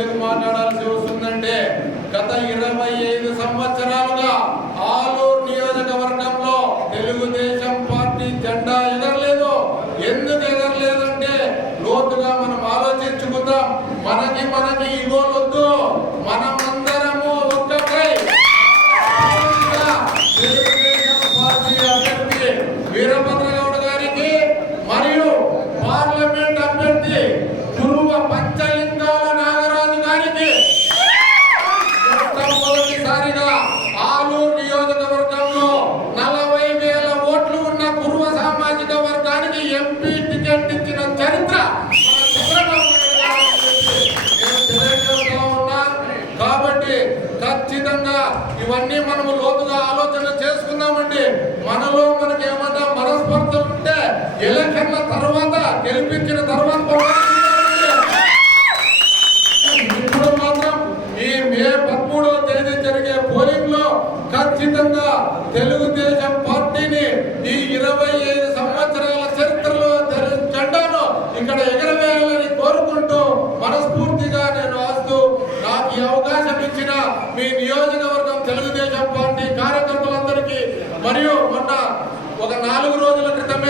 ఎందుకు మాట్లాడాల్సి వస్తుందంటే గత 25 సంవత్సరాలుగా ఆలూరు నియోజకవర్గంలో తెలుగుదేశం పార్టీ జెండా ఎగరలేదు. ఎందుకు ఎగరలేదంటే లోతుగా మనం ఆలోచించుకుందాం. మనకి ఇగోలొద్దు, మనమందరము ఒక్కటే. తెలుగుదేశం పార్టీ అభ్యర్థి వీరభద్రగౌడ్ గారికి మరియు పార్లమెంట్ అభ్యర్థి గురువ పంచలింగాల నాగరాజు గారికి మొట్టమొదటిసారిగా ఆలూరు నియోజకవర్గంలో 40,000 ఓట్లు ఉన్న కురువ సామాజిక వర్గానికి ఎంపీ టికెట్ ఇచ్చిన చరిత్ర కాబట్టి ఖచ్చితంగా ఇవన్నీ మనము లోతుగా ఆలోచన చేసుకుందామండి. మనలో మనకి ఏమన్నా మనస్పర్ధలు ఉంటే ఎలక్షన్ల తర్వాత గెలిపించిన తర్వాత ఇప్పుడు మాత్రం ఈ మే 13వ తేదీ జరిగే పోలింగ్ లో ఖచ్చితంగా తెలుగుదేశం పార్టీని ఈ 25 సంవత్సరాల చరిత్రలో జెండాను ఇక్కడ ఎగరవేయాలని కోరుకుంటూ మనస్ఫూర్తిగా నేను ఆస్తూ నాకు ఈ అవకాశం ఇచ్చిన మీ నియోజకవర్గం తెలుగుదేశం పార్టీ కార్యకర్తలందరికీ మరియు మొన్న ఒక 4 రోజుల క్రితమే